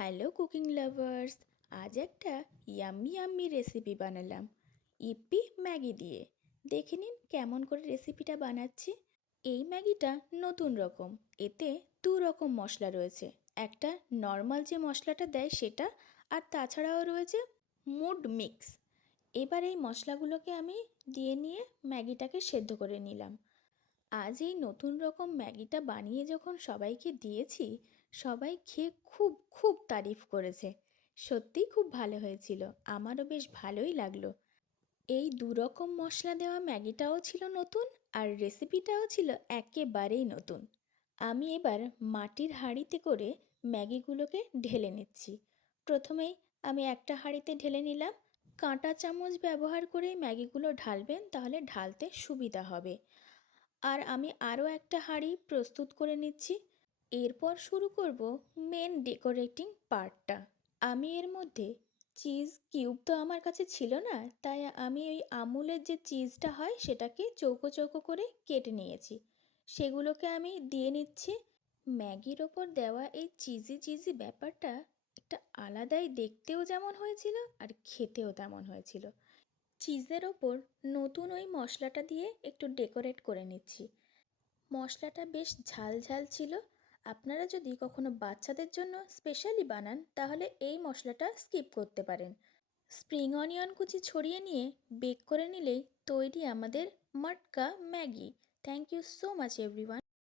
Hello cooking lovers, আজ একটা yummy yummy recipe বানালাম ইপ্পি ম্যাগি দিয়ে। দেখে নিন কেমন করে রেসিপিটা বানাচ্ছি। এই ম্যাগিটা নতুন রকম। এতে দু রকম মশলা রয়েছে। একটা নর্মাল যে মশলাটা দেয় সেটা, আর তাছাড়াও রয়েছে মুড মিক্স। এবার এই মশলাগুলোকে আমি দিয়ে নিয়ে ম্যাগিটাকে সেদ্ধ করে নিলাম। আজ এই নতুন রকম ম্যাগিটা বানিয়ে যখন সবাইকে দিয়েছি, সবাই খেয়ে খুব খুব তারিফ করেছে। সত্যিই খুব ভালো হয়েছিল, আমারও বেশ ভালোই লাগলো। এই দু রকম মশলা দেওয়া ম্যাগিটাও ছিল নতুন, আর রেসিপিটাও ছিল একেবারেই নতুন। আমি এবার মাটির হাঁড়িতে করে ম্যাগিগুলোকে ঢেলে নিচ্ছি। প্রথমেই আমি একটা হাঁড়িতে ঢেলে নিলাম। কাঁটা চামচ ব্যবহার করে ম্যাগিগুলো ঢালবেন, তাহলে ঢালতে সুবিধা হবে। আর আমি আরও একটা হাঁড়ি প্রস্তুত করে নিচ্ছি। এরপর শুরু করব মেন ডেকোরেটিং পার্টটা। আমি এর মধ্যে চিজ কিউব তো আমার কাছে ছিল না, তাই আমি ওই আমুলের যে চিজটা হয় সেটাকে চৌকো চৌকো করে কেটে নিয়েছি। সেগুলোকে আমি দিয়ে নিচ্ছি। ম্যাগির ওপর দেওয়া এই চিজি চিজি ব্যাপারটা একটা আলাদাই, দেখতেও যেমন হয়েছিল আর খেতেও তেমন হয়েছিল। চিজের ওপর নতুন ওই মশলাটা দিয়ে একটু ডেকোরেট করে নিচ্ছি। মশলাটা বেশ ঝাল ঝাল ছিল। আপনারা যদি কখনো বাচ্চাদের জন্য স্পেশালি বানান, তাহলে এই মশলাটা স্কিপ করতে পারেন। স্প্রিং অনিয়ন কুচি ছড়িয়ে নিয়ে বেক করে নিলেই তৈরি আমাদের মটকা Maggi. Thank you so much everyone.